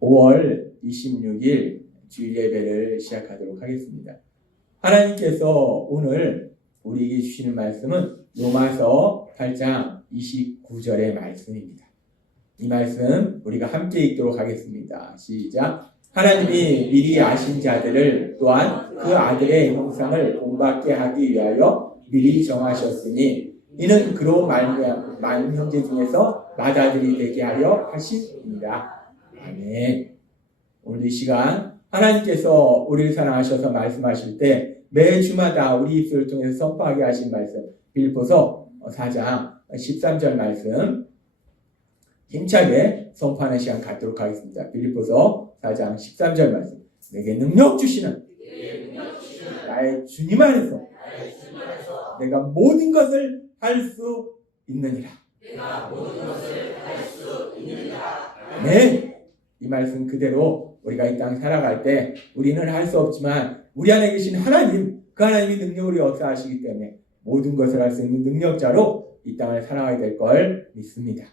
5월 26일 주일 예배를 시작하도록 하겠습니다. 하나님께서 오늘 우리에게 주시는 말씀은 로마서 8장 29절의 말씀입니다. 이 말씀 우리가 함께 읽도록 하겠습니다. 시작. 하나님이 미리 아신 자들을 또한 그 아들의 형상을 본받게 하기 위하여 미리 정하셨으니 이는 그로 많은 형제 중에서 맏아들이 되게 하려 하심이니라. 아멘. 오늘 이 시간 하나님께서 우리를 사랑하셔서 말씀하실 때 매주마다 우리 입술을 통해서 선포하게 하신 말씀, 빌립보서 4장 13절 말씀 힘차게 선포하는 시간 갖도록 하겠습니다. 빌립보서 4장 13절 말씀. 내게 능력 주시는 나의 주님 안에서 내가 모든 것을 할 수 있느니라. 네, 이 말씀 그대로 우리가 이 땅 살아갈 때 우리는 할 수 없지만 우리 안에 계신 하나님, 그 하나님이 능력으로 역사하시기 때문에 모든 것을 할 수 있는 능력자로 이 땅을 살아가야 될 걸 믿습니다.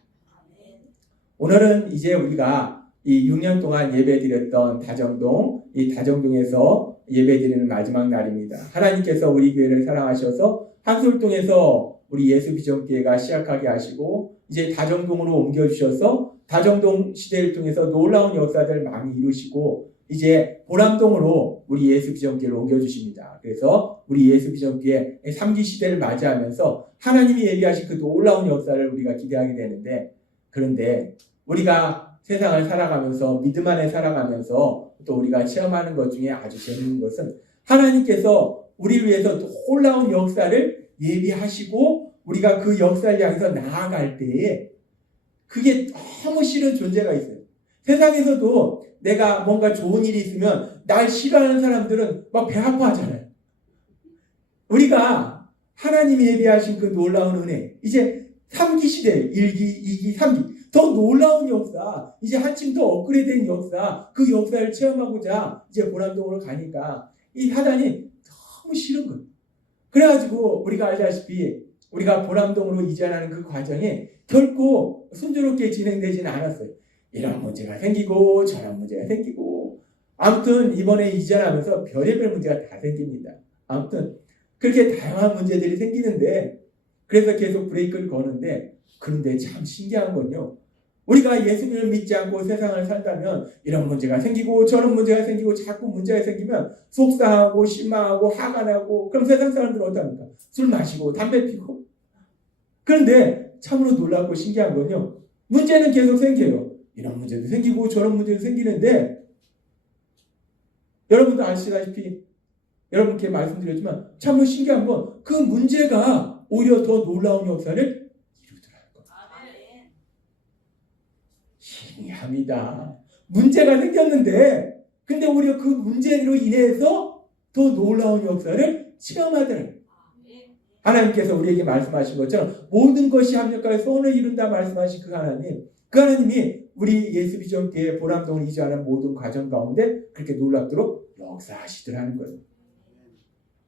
오늘은 이제 우리가 이 6년 동안 예배드렸던 다정동, 이 다정동에서 예배드리는 마지막 날입니다. 하나님께서 우리 교회를 사랑하셔서 한솔동에서 우리 예수비전교회가 시작하게 하시고 이제 다정동으로 옮겨주셔서 다정동 시대를 통해서 놀라운 역사들을 많이 이루시고 이제 보람동으로 우리 예수비전교회를 옮겨주십니다. 그래서 우리 예수비전교회 3기 시대를 맞이하면서 하나님이 예비하신 그 놀라운 역사를 우리가 기대하게 되는데, 그런데 우리가 세상을 살아가면서 믿음 안에 살아가면서 또 우리가 체험하는 것 중에 아주 재밌는 것은 하나님께서 우리를 위해서 놀라운 역사를 예비하시고 우리가 그 역사를 향해서 나아갈 때에 그게 너무 싫은 존재가 있어요. 세상에서도 내가 뭔가 좋은 일이 있으면 날 싫어하는 사람들은 막 배 아파하잖아요. 우리가 하나님이 예비하신 그 놀라운 은혜, 이제 3기 시대, 1기, 2기, 3기 더 놀라운 역사, 이제 한층 더 업그레이드된 역사, 그 역사를 체험하고자 이제 보람동으로 가니까 이 하단이 너무 싫은 거예요. 그래가지고 우리가 알다시피 우리가 보람동으로 이전하는 그 과정이 결코 순조롭게 진행되지는 않았어요. 이런 문제가 생기고 저런 문제가 생기고 아무튼 이번에 이전하면서 별의별 문제가 다 생깁니다. 아무튼 그렇게 다양한 문제들이 생기는데 그래서 계속 브레이크를 거는데, 그런데 참 신기한 건요, 우리가 예수님을 믿지 않고 세상을 살다면 이런 문제가 생기고 저런 문제가 생기고 자꾸 문제가 생기면 속상하고 실망하고 화가 나고, 그럼 세상 사람들은 어떡합니까? 술 마시고 담배 피고. 그런데 참으로 놀랍고 신기한 건요, 문제는 계속 생겨요. 이런 문제도 생기고 저런 문제도 생기는데 여러분도 아시다시피 여러분께 말씀드렸지만 참으로 신기한 건 그 문제가 오히려 더 놀라운 역사를 이루더라는 겁니다. 신기합니다. 문제가 생겼는데 근데 오히려 그 문제로 인해서 더 놀라운 역사를 체험하더라고요. 하나님께서 우리에게 말씀하신 것처럼 모든 것이 합력하여 소원을 이룬다 말씀하신 그 하나님이 우리 예수비전교회 보람동을 이전하는 모든 과정 가운데 그렇게 놀랍도록 역사하시더라는 거예요.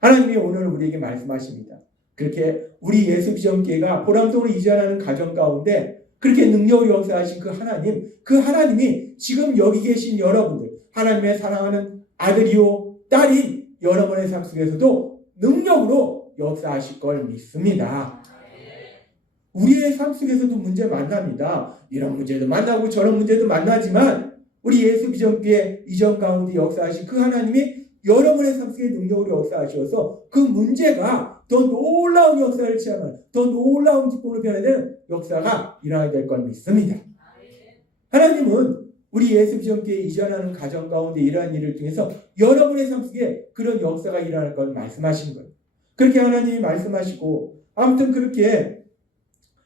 하나님이 오늘 우리에게 말씀하십니다. 그렇게 우리 예수비전교회가 보람동으로 이전하는 과정 가운데 그렇게 능력으로 역사하신 그 하나님이 지금 여기 계신 여러분들, 하나님의 사랑하는 아들이요 딸인 여러분의 삶 속에서도 능력으로 역사하실 걸 믿습니다. 우리의 삶 속에서도 문제 만납니다. 이런 문제도 만나고 저런 문제도 만나지만 우리 예수비전교회 이전 가운데 역사하신 그 하나님이 여러분의 삶 속에 능력으로 역사하셔서 그 문제가 더 놀라운 역사를 체험하는, 더 놀라운 기쁨으로 변화되는 역사가 일어나게 될 걸 믿습니다. 하나님은 우리 예수비전교회 이전하는 가정 가운데 이러한 일을 통해서 여러분의 삶 속에 그런 역사가 일어날 걸 말씀하신 거예요. 그렇게 하나님이 말씀하시고, 아무튼 그렇게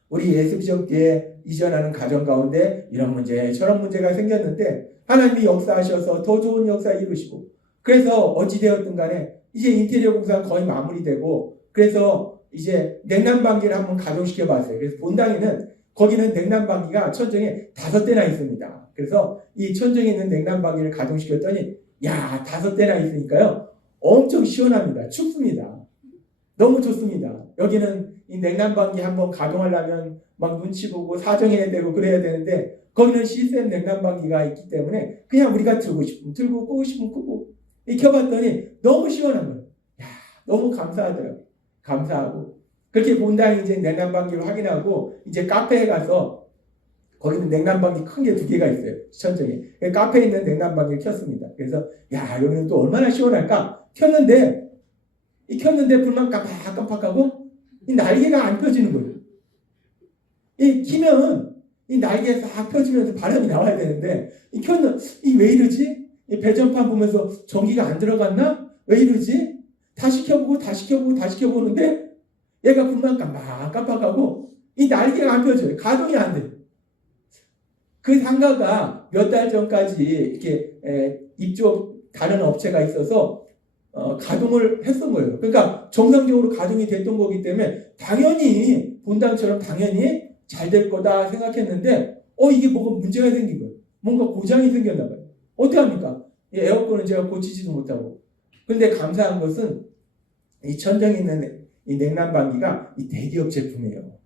우리 예수비전교회 이전하는 가정 가운데 이런 문제 저런 문제가 생겼는데 하나님이 역사하셔서 더 좋은 역사 이루시고, 그래서 어찌되었든 간에 이제 인테리어 공사가 거의 마무리되고, 그래서 이제 냉난방기를 한번 가동시켜 봤어요. 그래서 본당에는 거기는 냉난방기가 천정에 5대나 있습니다. 그래서 이 천정에 있는 냉난방기를 가동시켰더니 5대나 있으니까요 엄청 시원합니다. 춥습니다. 너무 좋습니다. 여기는 이 냉난방기 한번 가동하려면 막 눈치 보고 사정해야 되고 그래야 되는데 거기는 시스템 냉난방기가 있기 때문에 그냥 우리가 틀고 싶으면 틀고 끄고 싶으면 끄고 켜봤더니 너무 시원한 거예요. 야, 너무 감사하더라고요. 감사하고 그렇게 본 다음에 이제 냉난방기를 확인하고 이제 카페에 가서 거기는 냉난방기 큰 게 2개가 있어요. 천정에. 카페에 있는 냉난방기를 켰습니다. 그래서 야 여기는 또 얼마나 시원할까? 켰는데 불만 깜빡깜빡하고 이 날개가 안 펴지는 거예요. 이 키면 이 날개가 싹 펴지면서 바람이 나와야 되는데 이 왜 이러지? 이 배전판 보면서 전기가 안 들어갔나? 왜 이러지? 다시 켜보고 다시 켜보는데 얘가 불만 깜빡깜빡하고 이 날개가 안 펴져요. 가동이 안 돼요. 그 상가가 몇 달 전까지 이렇게 입주업 다른 업체가 있어서 가동을 했던 거예요. 그러니까 정상적으로 가동이 됐던 거기 때문에 당연히 본당처럼 당연히 잘 될 거다 생각했는데 이게 뭐가 문제가 생긴 거예요. 뭔가 고장이 생겼나 봐요. 어떻게 합니까? 이 에어컨은 제가 고치지도 못하고. 근데 감사한 것은 이 천정에 있는 이 냉난방기가 이 대기업 제품이에요.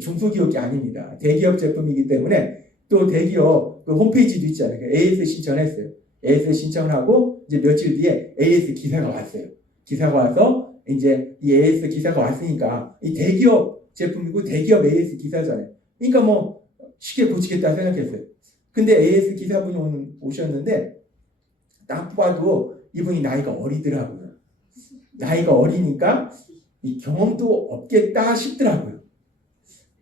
중소기업이 아닙니다. 대기업 제품이기 때문에 또 대기업 그 홈페이지도 있잖아요. AS 신청했어요. AS 신청을 하고 이제 며칠 뒤에 AS 기사가 왔어요. 기사가 와서 이제 이 AS 기사가 왔으니까 이 대기업 제품이고 대기업 AS 기사잖아요. 그러니까 뭐 쉽게 고치겠다 생각했어요. 근데 AS 기사분이 오셨는데 딱 봐도 이분이 나이가 어리더라고요. 나이가 어리니까 이 경험도 없겠다 싶더라고요.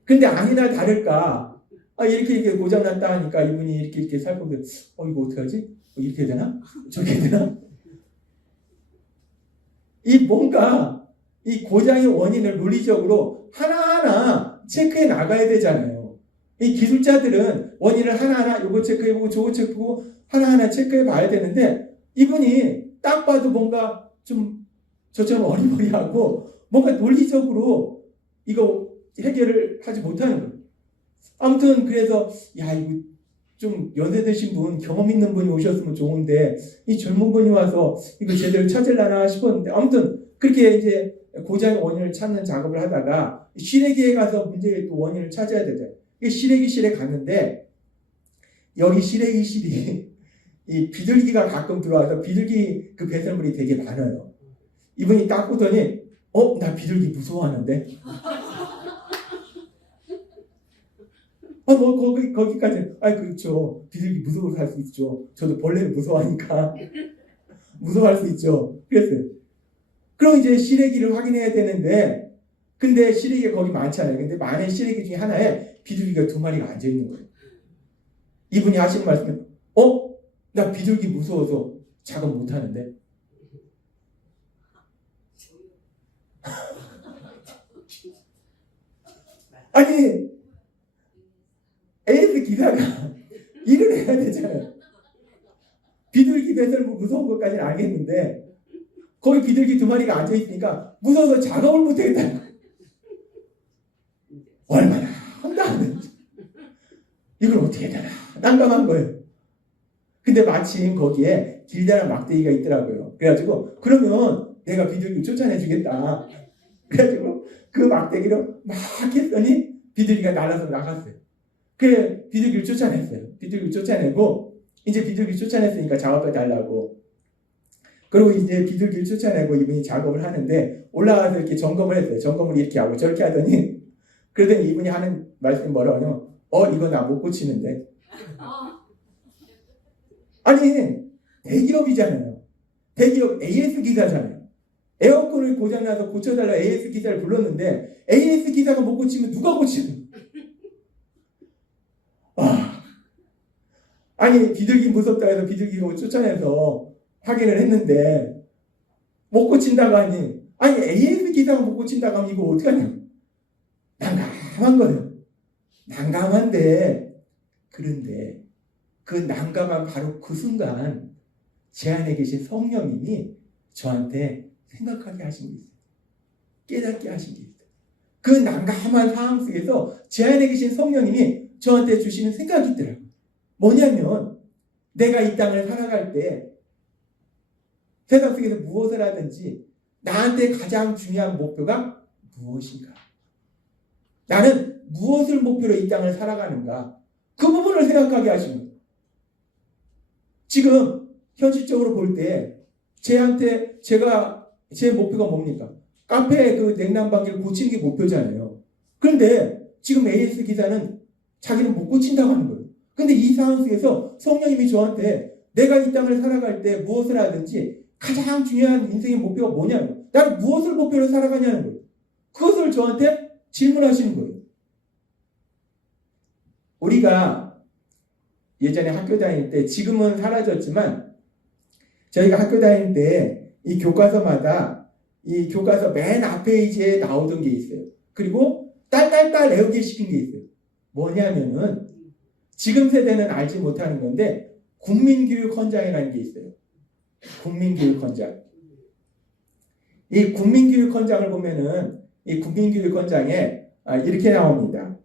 근데 아니나 다를까 이렇게 고장났다 하니까 이분이 이렇게 살펴보면 이거 어떡하지? 이렇게 되나? 저렇게 되나? 이 뭔가 이 고장의 원인을 논리적으로 하나하나 체크해 나가야 되잖아요. 이 기술자들은 원인을 하나하나 요거 체크해보고 저거 체크해보고 하나하나 체크해 봐야 되는데 이분이 딱 봐도 뭔가 좀 저처럼 어리버리하고 뭔가 논리적으로 이거 해결을 하지 못하는 거예요. 아무튼 그래서 이거 좀 연세 드신 분, 경험 있는 분이 오셨으면 좋은데 이 젊은 분이 와서 이거 제대로 찾으려나 싶었는데 아무튼 그렇게 이제 고장의 원인을 찾는 작업을 하다가 실외기에 가서 문제의 또 원인을 찾아야 되죠. 실외기실에 갔는데 여기 실외기실이 이 비둘기가 가끔 들어와서 비둘기 그 배설물이 되게 많아요. 이분이 딱 보더니 나 비둘기 무서워하는데 뭐 거기까지 그렇죠. 비둘기 무서워서 할 수 있죠. 저도 벌레를 무서워하니까 무서워할 수 있죠. 그랬어요. 그럼 이제 실외기를 확인해야 되는데 근데 실외기가 거기 많잖아요. 근데 많은 실외기 중에 하나에 비둘기가 2마리가 앉아 있는 거예요. 이분이 하시는 말씀은 나 비둘기 무서워서 작업 못 하는데. 아니 AS 기사가 일을 해야 되잖아요. 비둘기 배설물 무서운 것까지는 알겠는데 거기 비둘기 2마리가 앉아있으니까 무서워서 작업을 못하겠다. 얼마나 황당한지 이걸 어떻게 해야 되나 난감한 거예요. 근데 마침 거기에 길다란 막대기가 있더라고요. 그래가지고 그러면 내가 비둘기 쫓아내주겠다. 그래가지고 그 막대기로 막 했더니 비둘기가 날아서 나갔어요. 그 비둘기를 쫓아냈어요. 비둘기를 쫓아내고 이제 비둘기 쫓아냈으니까 작업해 달라고. 그리고 이제 비둘기를 쫓아내고 이분이 작업을 하는데 올라가서 이렇게 점검을 했어요. 점검을 이렇게 하고 저렇게 하더니 그러더니 이분이 하는 말씀이 뭐라고 하냐면 이거 나 못 고치는데. 아니 대기업이잖아요. 대기업 AS 기사잖아요. 에어컨을 고장나서 고쳐달라 AS 기사를 불렀는데 AS 기사가 못 고치면 누가 고치는? 아니 비둘기 무섭다 해서 비둘기가 쫓아내서 확인을 했는데 못 고친다고 하니 AS 기사가 못 고친다고 하면 이거 어떡하냐. 난감한 거예요. 난감한데 그런데 그 난감한 바로 그 순간 제 안에 계신 성령님이 저한테 생각하게 하신 게 있어요. 깨닫게 하신 게 있어요. 그 난감한 상황 속에서 제 안에 계신 성령님이 저한테 주시는 생각이 있더라고요. 뭐냐면 내가 이 땅을 살아갈 때 세상 속에서 무엇을 하든지 나한테 가장 중요한 목표가 무엇인가? 나는 무엇을 목표로 이 땅을 살아가는가? 그 부분을 생각하게 하신 거예요. 지금 현실적으로 볼 때 쟤한테 제 목표가 뭡니까? 카페 그 냉난방기를 고치는 게 목표잖아요. 그런데 지금 AS 기사는 자기는 못 고친다고 하는 거예요. 근데 이 상황 속에서 성령님이 저한테 내가 이 땅을 살아갈 때 무엇을 하든지 가장 중요한 인생의 목표가 뭐냐고. 나는 무엇을 목표로 살아가냐는 거예요. 그것을 저한테 질문하시는 거예요. 우리가 예전에 학교 다닐 때, 지금은 사라졌지만 저희가 학교 다닐 때 이 교과서마다 이 교과서 맨 앞 페이지에 나오던 게 있어요. 그리고 딸딸딸 외우게 시킨 게 있어요. 뭐냐면은 지금 세대는 알지 못하는 건데 국민교육헌장이라는 게 있어요. 국민교육헌장. 이 국민교육헌장을 보면은 이 국민교육헌장에 이렇게 나옵니다.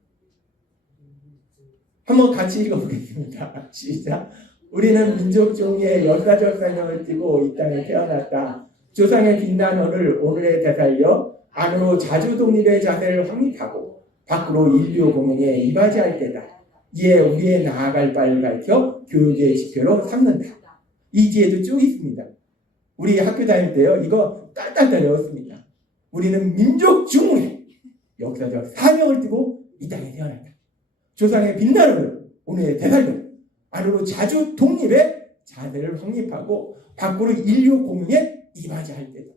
한번 같이 읽어보겠습니다. 시작. 우리는 민족 종의 역사적 사명을 띠고 이 땅에 태어났다. 조상의 빛난 오늘 오늘에 되살려 안으로 자주 독립의 자세를 확립하고 밖으로 인류 공연에 이바지할 때다. 이에 우리의 나아갈 바를 밝혀 교육의 지표로 삼는다. 이 뒤에도 쭉 있습니다. 우리 학교 다닐 때요. 이거 딸딸딸 외웠습니다. 우리는 민족 중흥의 역사적 사명을 띠고 이 땅에 태어났다. 조상의 빛나는 오늘의 되살려 안으로 자주 독립의 자세를 확립하고 밖으로 인류 공유에 이바지할 때다.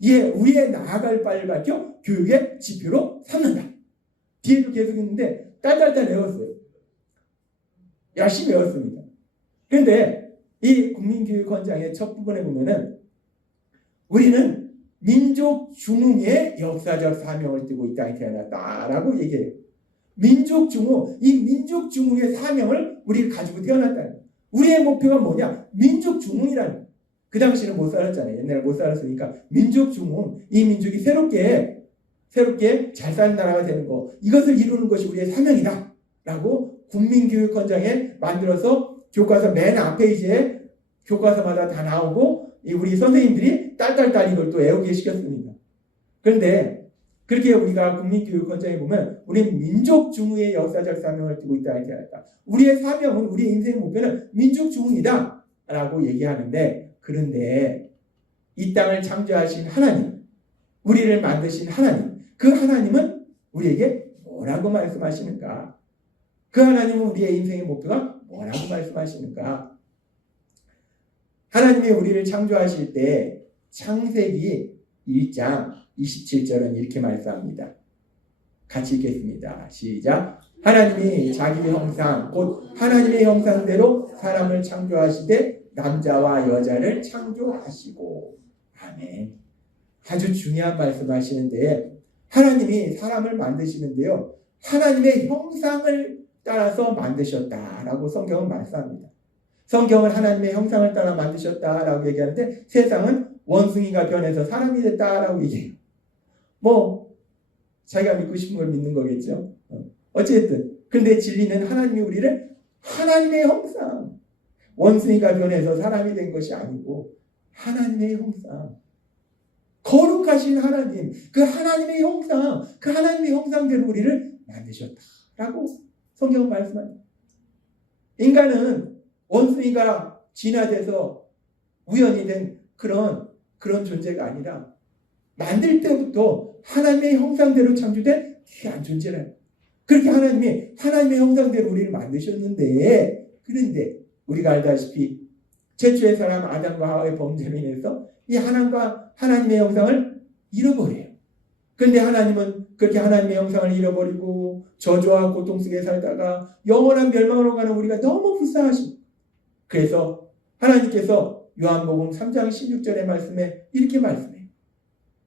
이에 우리의 나아갈 바를 밝혀 교육의 지표로 삼는다. 뒤에도 계속 있는데 딸딸딸 외웠어요. 열심히 외웠습니다. 그런데 이 국민교육헌장의 첫 부분에 보면은 우리는 민족 중흥의 역사적 사명을 띠고 이 땅에 태어났다라고 얘기해요. 민족 중흥, 이 민족 중흥의 사명을 우리가 가지고 태어났다는 거예요. 우리의 목표가 뭐냐? 민족 중흥이라는 거예요. 그 당시는 못 살았잖아요. 옛날에 못 살았으니까 민족 중흥, 이 민족이 새롭게 잘 사는 나라가 되는 거, 이것을 이루는 것이 우리의 사명이다 라고 국민교육헌장에 만들어서 교과서 맨 앞 페이지에 교과서마다 다 나오고 우리 선생님들이 딸딸딸 이걸 또 외우게 시켰습니다. 그런데 그렇게 우리가 국민교육헌장에 보면 우리는 민족 중흥의 역사적 사명을 띠고 있다 이렇게 했다. 우리의 사명은, 우리의 인생 목표는 민족 중흥이다 라고 얘기하는데, 그런데 이 땅을 창조하신 하나님, 우리를 만드신 하나님, 그 하나님은 우리에게 뭐라고 말씀하시는가? 그 하나님은 우리의 인생의 목표가 뭐라고 말씀하시는가? 하나님이 우리를 창조하실 때 창세기 1장 27절은 이렇게 말씀합니다. 같이 읽겠습니다. 시작. 하나님이 자기의 형상 곧 하나님의 형상대로 사람을 창조하시되 남자와 여자를 창조하시고. 아멘. 아주 중요한 말씀하시는데, 하나님이 사람을 만드시는데요, 하나님의 형상을 따라서 만드셨다라고 성경은 말씀합니다. 성경은 하나님의 형상을 따라 만드셨다라고 얘기하는데 세상은 원숭이가 변해서 사람이 됐다라고 얘기해요. 자기가 믿고 싶은 걸 믿는 거겠죠. 어쨌든 근데 진리는 하나님이 우리를 하나님의 형상, 원숭이가 변해서 사람이 된 것이 아니고 하나님의 형상, 거룩하신 하나님, 그 하나님의 형상, 그 하나님의 형상대로 우리를 만드셨다라고 성경은 말씀합니다. 인간은 원숭이가 진화돼서 우연히 된 그런 존재가 아니라 만들 때부터 하나님의 형상대로 창조된 귀한 존재라요. 그렇게 하나님이 하나님의 형상대로 우리를 만드셨는데, 그런데 우리가 알다시피 최초의 사람 아담과 하와의 범죄로 인해서 이 하나님의 형상을 잃어버려요. 그런데 하나님은 그렇게 하나님의 형상을 잃어버리고 저주와 고통 속에 살다가 영원한 멸망으로 가는 우리가 너무 불쌍하십니다. 그래서 하나님께서 요한복음 3장 16절의 말씀에 이렇게 말씀해요.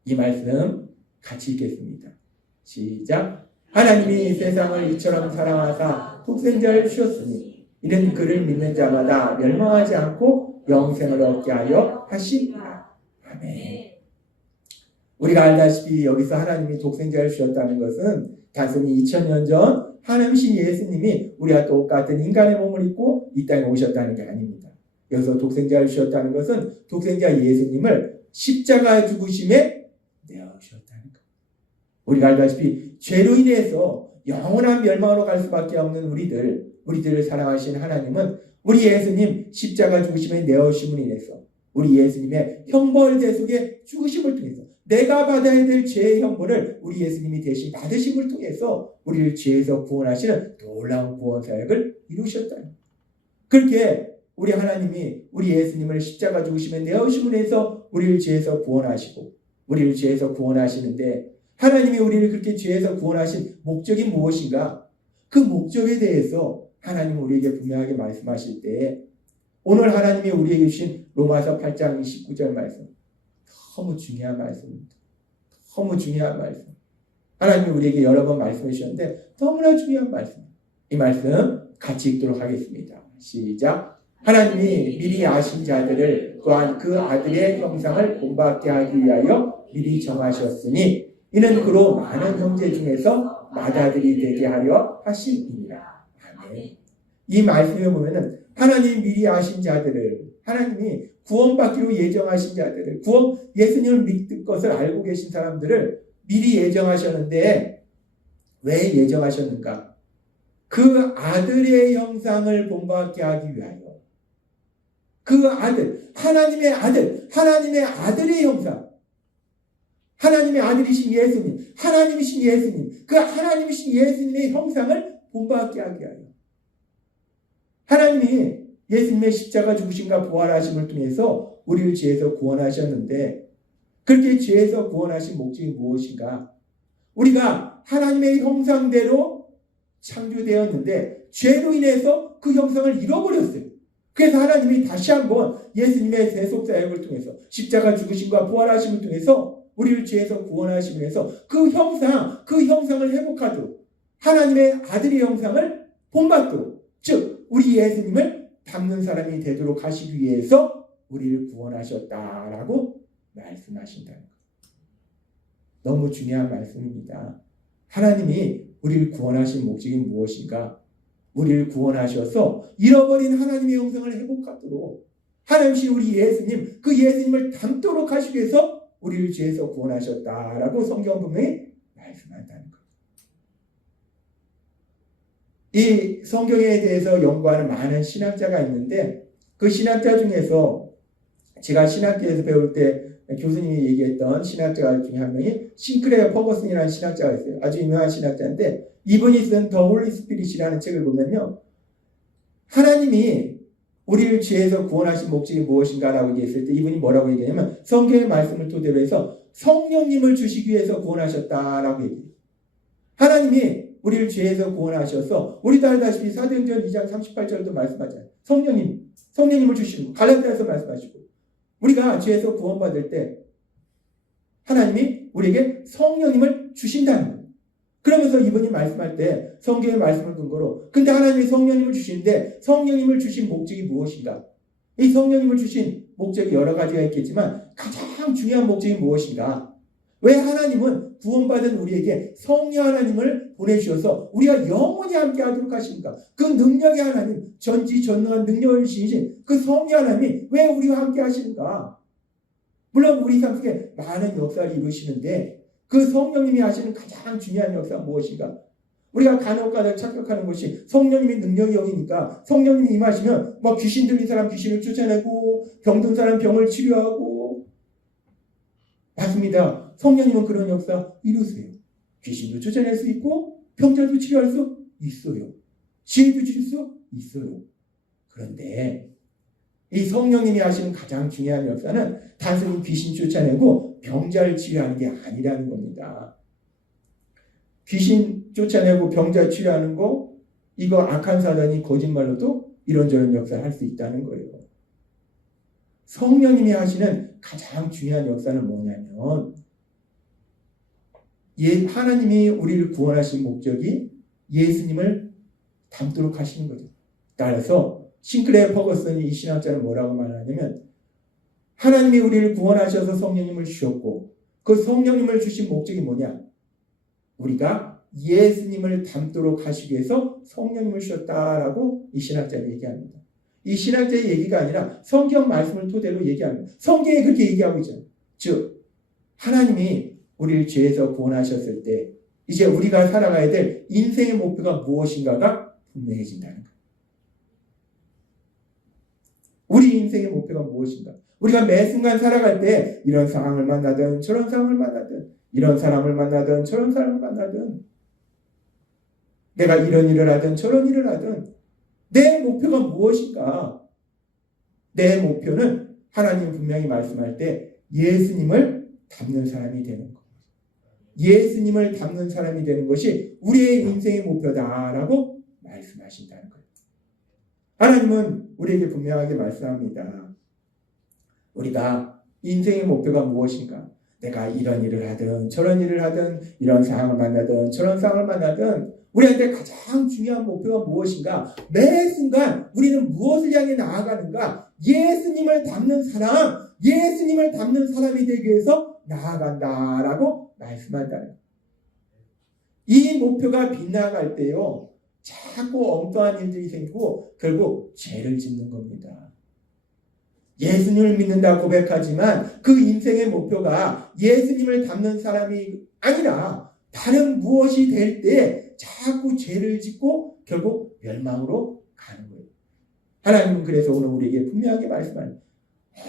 이 말씀 같이 읽겠습니다. 시작. 하나님이 세상을 이처럼 사랑하사 독생자를 주셨으니 이는 그를 믿는 자마다 멸망하지 않고 영생을 얻게 하여 하시니라. 아멘. 우리가 알다시피 여기서 하나님이 독생자를 주셨다는 것은 단순히 2000년 전 하나님이신 예수님이 우리와 똑같은 인간의 몸을 입고 이 땅에 오셨다는 게 아닙니다. 여기서 독생자를 주셨다는 것은 독생자 예수님을 십자가 죽으심에 내어주셨다는 것. 우리가 알다시피 죄로 인해서 영원한 멸망으로 갈 수밖에 없는 우리들을 사랑하신 하나님은 우리 예수님 십자가 죽으심에 내어심을 인해서 우리 예수님의 형벌 대속의 죽으심을 통해서 내가 받아야 될 죄의 형벌을 우리 예수님이 대신 받으심을 통해서 우리를 죄에서 구원하시는 놀라운 구원 사역을 이루셨다. 그렇게 우리 하나님이 우리 예수님을 십자가 죽으심에 내어심을 해서 우리를 죄에서 구원하시고 우리를 죄에서 구원하시는데 하나님이 우리를 그렇게 죄에서 구원하신 목적이 무엇인가? 그 목적에 대해서 하나님은 우리에게 분명하게 말씀하실 때 오늘 하나님이 우리에게 주신 로마서 8장 19절 말씀 너무 중요한 말씀입니다. 너무 중요한 말씀. 하나님이 우리에게 여러 번 말씀해 주셨는데 너무나 중요한 말씀. 이 말씀 같이 읽도록 하겠습니다. 시작. 하나님이 미리 아신 자들을 또한 그 아들의 형상을 본받게 하기 위하여 미리 정하셨으니 이는 그로 많은 형제 중에서 맏아들이 되게 하려 하심이니라. 아멘. 이 말씀에 보면은 하나님이 미리 아신 자들을 하나님이 구원받기로 예정하신 자들을 예수님을 믿을 것을 알고 계신 사람들을 미리 예정하셨는데 왜 예정하셨는가? 그 아들의 형상을 본받게 하기 위하여 그 아들, 하나님의 아들의 형상 하나님의 아들이신 예수님, 하나님이신 예수님, 그 하나님이신 예수님의 형상을 본받게 하게 하여 하나님이 예수님의 십자가 죽으심과 부활하심을 통해서 우리를 죄에서 구원하셨는데 그렇게 죄에서 구원하신 목적이 무엇인가? 우리가 하나님의 형상대로 창조되었는데 죄로 인해서 그 형상을 잃어버렸어요. 그래서 하나님이 다시 한번 예수님의 대속사역을 통해서 십자가 죽으심과 부활하심을 통해서 우리를 죄에서 구원하시기 위해서 그 형상을 회복하도록 하나님의 아들의 형상을 본받도록 즉 우리 예수님을 닮는 사람이 되도록 하시기 위해서 우리를 구원하셨다라고 말씀하신다는 것. 너무 중요한 말씀입니다. 하나님이 우리를 구원하신 목적이 무엇인가? 우리를 구원하셔서 잃어버린 하나님의 형상을 회복하도록 하나님이신 우리 예수님, 그 예수님을 닮도록 하시기 위해서 우리를 죄에서 구원하셨다라고 성경 분명히 말씀한다는 것. 이 성경에 대해서 연구하는 많은 신학자가 있는데 그 신학자 중에서 제가 신학교에서 배울 때 교수님이 얘기했던 신학자 중에 한 명이 싱클레어 퍼거슨이라는 신학자가 있어요. 아주 유명한 신학자인데 이분이 쓴 더 홀리 스피릿이라는 책을 보면요. 하나님이 우리를 죄에서 구원하신 목적이 무엇인가라고 얘기했을 때 이분이 뭐라고 얘기하냐면 성경의 말씀을 토대로 해서 성령님을 주시기 위해서 구원하셨다라고 얘기해요. 하나님이 우리를 죄에서 구원하셔서 우리도 알다시피 사도행전 2장 38절도 말씀하잖아요. 성령님을 주시는 거. 갈라디아서 말씀하시고 우리가 죄에서 구원받을 때 하나님이 우리에게 성령님을 주신다는 거예요. 그러면서 이분이 말씀할 때 성경의 말씀을 근거로 근데 하나님이 성령님을 주시는데 성령님을 주신 목적이 무엇인가? 이 성령님을 주신 목적이 여러 가지가 있겠지만 가장 중요한 목적이 무엇인가? 왜 하나님은 구원받은 우리에게 성령 하나님을 보내주셔서 우리가 영원히 함께 하도록 하십니까? 그 능력의 하나님, 전지전능한 능력을 지니신 그 성령 하나님이 왜 우리와 함께 하시는가? 물론 우리 삶 속에 많은 역사를 이루시는데 그 성령님이 하시는 가장 중요한 역사가 무엇인가? 우리가 간혹가다 착각하는 것이 성령님의 능력이 영이니까 성령님이 임하시면 뭐 귀신 들린 사람 귀신을 쫓아내고 병든 사람 병을 치료하고 맞습니다. 성령님은 그런 역사 이루세요. 귀신도 쫓아낼 수 있고 병자도 치료할 수 있어요. 지혜도 주실 수 있어요. 그런데 이 성령님이 하시는 가장 중요한 역사는 단순히 귀신 쫓아내고 병자를 치료하는 게 아니라는 겁니다. 귀신 쫓아내고 병자 치료하는 거 이거 악한 사단이 거짓말로도 이런저런 역사를 할 수 있다는 거예요. 성령님이 하시는 가장 중요한 역사는 뭐냐면 하나님이 우리를 구원하신 목적이 예수님을 닮도록 하시는 거죠. 따라서 싱클레어 퍼거슨이 이 신학자는 뭐라고 말하냐면 하나님이 우리를 구원하셔서 성령님을 주셨고 그 성령님을 주신 목적이 뭐냐? 우리가 예수님을 닮도록 하시기 위해서 성령님을 주셨다라고 이 신학자는 얘기합니다. 이 신학자의 얘기가 아니라 성경 말씀을 토대로 얘기합니다. 성경에 그렇게 얘기하고 있잖아요. 즉 하나님이 우리를 죄에서 구원하셨을 때 이제 우리가 살아가야 될 인생의 목표가 무엇인가가 분명해진다는 거예요. 우리 인생의 목표가 무엇인가? 우리가 매 순간 살아갈 때 이런 상황을 만나든 저런 상황을 만나든 이런 사람을 만나든 저런 사람을 만나든 내가 이런 일을 하든 저런 일을 하든 내 목표가 무엇인가? 내 목표는 하나님 분명히 말씀할 때 예수님을 닮는 사람이 되는 것. 예수님을 닮는 사람이 되는 것이 우리의 인생의 목표다라고 말씀하신다는 거예요. 하나님은 우리에게 분명하게 말씀합니다. 우리가 인생의 목표가 무엇인가? 내가 이런 일을 하든 저런 일을 하든 이런 상황을 만나든 저런 상황을 만나든 우리한테 가장 중요한 목표가 무엇인가? 매 순간 우리는 무엇을 향해 나아가는가? 예수님을 닮는 사람, 예수님을 닮는 사람이 되기 위해서 나아간다라고 말씀한다는 거예요. 이 목표가 빗나갈 때요, 자꾸 엉뚱한 일들이 생기고 결국 죄를 짓는 겁니다. 예수님을 믿는다 고백하지만 그 인생의 목표가 예수님을 닮는 사람이 아니라 다른 무엇이 될 때 자꾸 죄를 짓고 결국 멸망으로 가는 거예요. 하나님은 그래서 오늘 우리에게 분명하게 말씀하는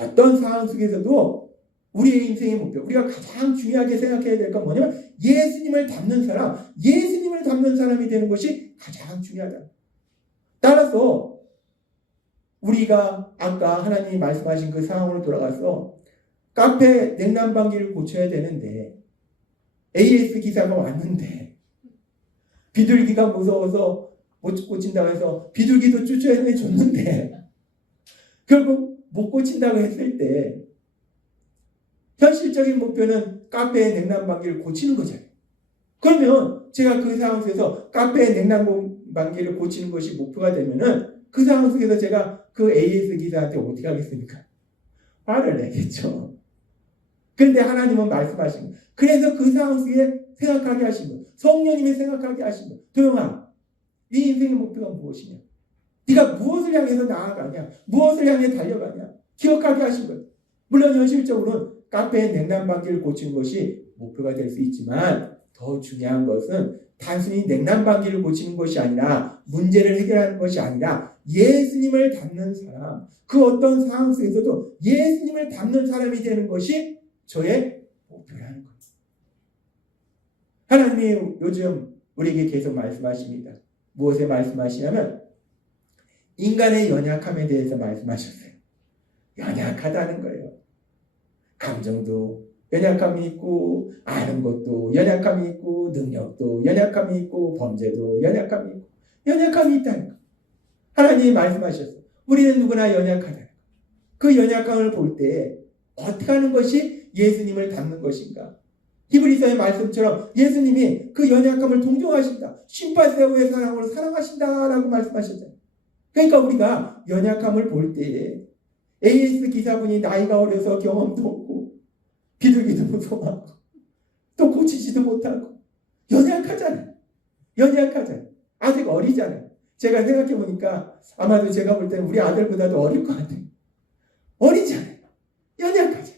어떤 상황 속에서도 우리의 인생의 목표, 우리가 가장 중요하게 생각해야 될 건 뭐냐면 예수님을 닮는 사람, 예수님을 닮는 사람이 되는 것이 가장 중요하다. 따라서 우리가 아까 하나님이 말씀하신 그 상황으로 돌아가서 카페 냉난방기를 고쳐야 되는데 AS 기사가 왔는데 비둘기가 무서워서 못 고친다고 해서 비둘기도 쫓아내줬는데 결국 못 고친다고 했을 때 현실적인 목표는 카페의 냉난방기를 고치는 거잖아요. 그러면 제가 그 상황 속에서 카페의 냉난방기를 고치는 것이 목표가 되면은 그 상황 속에서 제가 그 AS 기사한테 어떻게 하겠습니까? 화를 내겠죠. 그런데 하나님은 말씀하신 거예요. 그래서 그 상황 속에 생각하게 하신 거예요. 성령님이 생각하게 하신 거예요. 도영아, 네 인생의 목표가 무엇이냐? 네가 무엇을 향해서 나아가냐? 무엇을 향해 달려가냐? 기억하게 하신 거예요. 물론 현실적으로는 카페의 냉난방기를 고치는 것이 목표가 될 수 있지만 더 중요한 것은 단순히 냉난방기를 고치는 것이 아니라 문제를 해결하는 것이 아니라 예수님을 닮는 사람, 그 어떤 상황 속에서도 예수님을 닮는 사람이 되는 것이 저의 목표라는 거예요. 하나님이 요즘 우리에게 계속 말씀하십니다. 무엇에 말씀하시냐면 인간의 연약함에 대해서 말씀하셨어요. 연약하다는 거예요. 감정도 연약함이 있고 아는 것도 연약함이 있고 능력도 연약함이 있고 범죄도 연약함이 있고 연약함이 있다는 거. 하나님이 말씀하셨어요. 우리는 누구나 연약하다는 거. 그 연약함을 볼 때 어떻게 하는 것이 예수님을 닮는 것인가? 히브리서의 말씀처럼 예수님이 그 연약함을 동정하신다. 심파세오의 사랑으로 사랑하신다라고 말씀하셨잖아요. 그러니까 우리가 연약함을 볼 때에 AS 기사분이 나이가 어려서 경험도 없고 비둘기도 무서워하고 또 고치지도 못하고 연약하잖아요. 연약하잖아요. 아직 어리잖아요. 제가 생각해보니까 아마도 제가 볼 때는 우리 아들보다도 어릴 것 같아요. 어리잖아요. 연약하죠.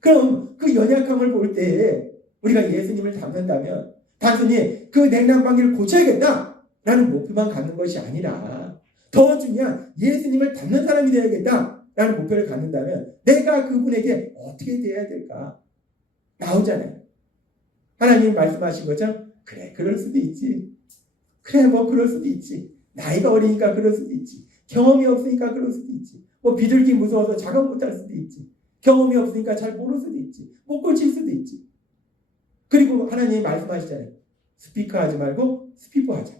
그럼 그 연약함을 볼 때에 우리가 예수님을 닮는다면 단순히 그 냉난방기를 고쳐야겠다라는 목표만 갖는 것이 아니라 더 중요한 예수님을 닮는 사람이 되어야겠다라는 목표를 갖는다면 내가 그분에게 어떻게 되어야 될까? 나오잖아요. 하나님이 말씀하신 것처럼 그래 그럴 수도 있지. 그래 뭐 그럴 수도 있지. 나이가 어리니까 그럴 수도 있지. 경험이 없으니까 그럴 수도 있지. 뭐 비둘기 무서워서 작업 못할 수도 있지. 경험이 없으니까 잘 모를 수도 있지. 못 고칠 수도 있지. 그리고 하나님이 말씀하시잖아요. 스피커 하지 말고 스피퍼 하자.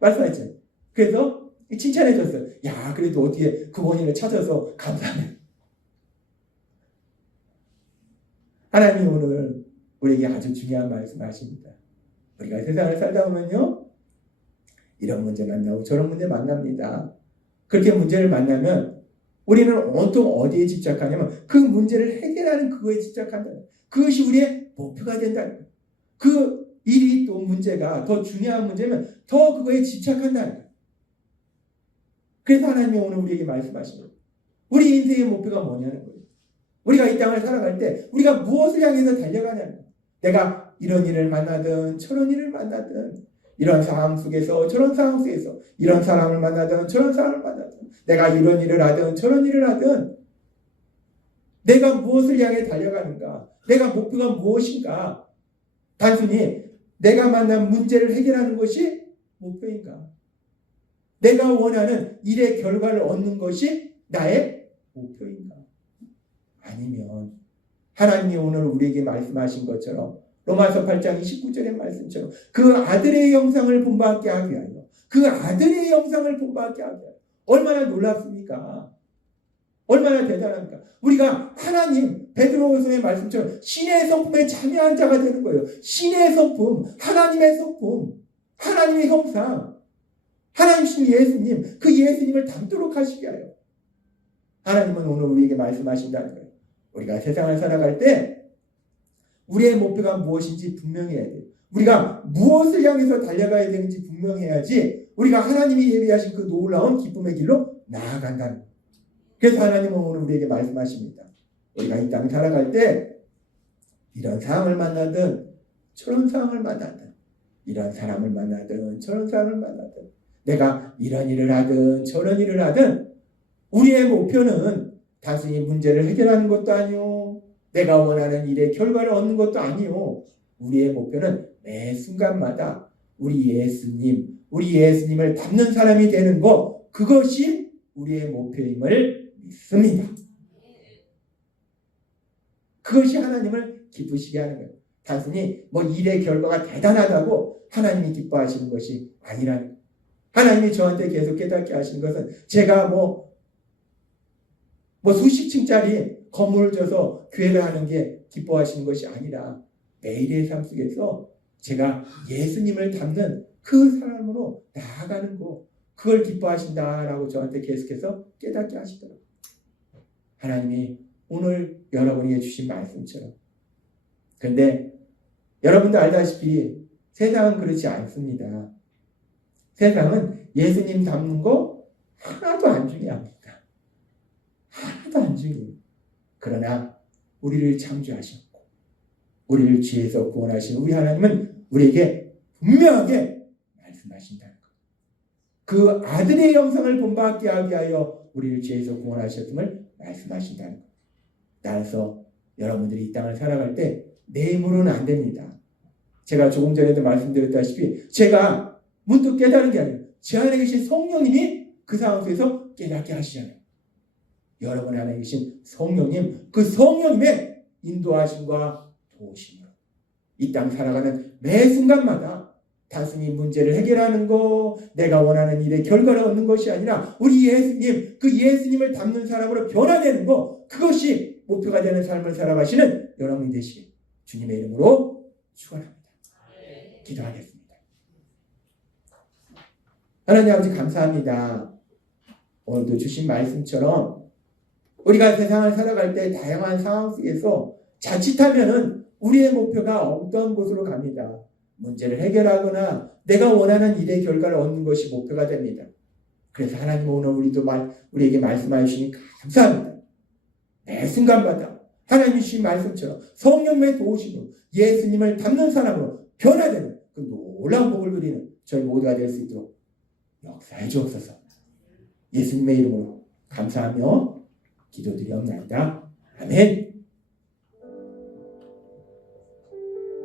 말씀하셨잖아요. 그래서 칭찬해줬어요. 야 그래도 어떻게 그 원인을 찾아서 감사하네. 하나님이 오늘 우리에게 아주 중요한 말씀을 하십니다. 우리가 세상을 살다 보면요. 이런 문제 만나고 저런 문제 만납니다. 그렇게 문제를 만나면 우리는 온통 어디에 집착하냐면 그 문제를 해결하는 그거에 집착한다. 그것이 우리의 목표가 된다는 거예요. 그 일이 또 문제가 더 중요한 문제면 더 그거에 집착한다는 거예요. 그래서 하나님이 오늘 우리에게 말씀하신 거예요. 우리 인생의 목표가 뭐냐는 거예요. 우리가 이 땅을 살아갈 때 우리가 무엇을 향해서 달려가냐는 거예요. 내가 이런 일을 만나든 저런 일을 만나든 이런 상황 속에서 저런 상황 속에서 이런 사람을 만나든 저런 사람을 만나든 내가 이런 일을 하든 저런 일을 하든 내가 무엇을 향해 달려가는가? 내가 목표가 무엇인가? 단순히 내가 만난 문제를 해결하는 것이 목표인가? 내가 원하는 일의 결과를 얻는 것이 나의 목표인가? 아니면 하나님이 오늘 우리에게 말씀하신 것처럼 로마서 8장 29절의 말씀처럼 그 아들의 영상을 본받게 하기 위하여 그 아들의 영상을 본받게 하기 위하여 얼마나 놀랍습니까? 얼마나 대단합니까? 우리가 하나님 베드로서의 말씀처럼 신의 성품에 참여한 자가 되는 거예요. 신의 성품, 하나님의 성품, 하나님의 형상, 하나님이신 예수님, 그 예수님을 닮도록 하시게 하여 하나님은 오늘 우리에게 말씀하신다는 거예요. 우리가 세상을 살아갈 때 우리의 목표가 무엇인지 분명해야 돼요. 우리가 무엇을 향해서 달려가야 되는지 분명해야지 우리가 하나님이 예비하신 그 놀라운 기쁨의 길로 나아간다는 거예요. 그래서 하나님은 오늘 우리에게 말씀하십니다. 우리가 이 땅 살아갈 때 이런 상황을 만나든 저런 상황을 만나든 이런 사람을 만나든 저런 사람을 만나든 내가 이런 일을 하든 저런 일을 하든 우리의 목표는 단순히 문제를 해결하는 것도 아니요. 내가 원하는 일의 결과를 얻는 것도 아니요. 우리의 목표는 매 순간마다 우리 예수님을 닮는 사람이 되는 것, 그것이 우리의 목표임을 믿습니다. 그것이 하나님을 기쁘시게 하는 거예요. 단순히 뭐 일의 결과가 대단하다고 하나님이 기뻐하시는 것이 아니라는 거예요. 하나님이 저한테 계속 깨닫게 하시는 것은 제가 뭐 수십 층짜리 건물을 줘서 교회를 하는 게 기뻐하시는 것이 아니라 매일의 삶 속에서 제가 예수님을 닮는 그 사람으로 나아가는 거, 그걸 기뻐하신다라고 저한테 계속해서 깨닫게 하시더라고요. 하나님이 오늘 여러분에게 주신 말씀처럼. 그런데 여러분도 알다시피 세상은 그렇지 않습니다. 세상은 예수님 닮는 거 하나도 안 중요합니다. 하나도 안 중요해요. 그러나 우리를 창조하셨고 우리를 죄에서 구원하신 우리 하나님은 우리에게 분명하게 말씀하신다는 것. 그 아들의 영상을 본받게 하기 위하여 우리를 죄에서 구원하셨음을 말씀하신다는 것. 따라서 여러분들이 이 땅을 살아갈 때 내 힘으로는 안 됩니다. 제가 조금 전에도 말씀드렸다시피 제가 문득 깨달은 게 아니에요. 제 안에 계신 성령님이 그 상황 속에서 깨닫게 하시잖아요. 여러분 안에 계신 성령님, 그 성령님의 인도하심과 도우심으로 이 땅 살아가는 매 순간마다 단순히 문제를 해결하는 거, 내가 원하는 일의 결과를 얻는 것이 아니라 우리 예수님, 그 예수님을 닮는 사람으로 변화되는 거, 그것이 목표가 되는 삶을 살아가시는 여러분이 되시길 주님의 이름으로 축원합니다. 기도하겠습니다. 하나님 아버지 감사합니다. 오늘도 주신 말씀처럼 우리가 세상을 살아갈 때 다양한 상황 속에서 자칫하면은 우리의 목표가 어떤 곳으로 갑니다. 문제를 해결하거나 내가 원하는 일의 결과를 얻는 것이 목표가 됩니다. 그래서 하나님 오늘 우리에게 말씀해 주시니 감사합니다. 매 순간마다 하나님이 주신 말씀처럼 성령의 도우심으로 예수님을 닮는 사람으로 변화되는 그 놀라운 복을 누리는 저희 모두가 될 수 있도록 역사해 주옵소서. 예수님의 이름으로 감사하며 기도드리옵나이다. 아멘.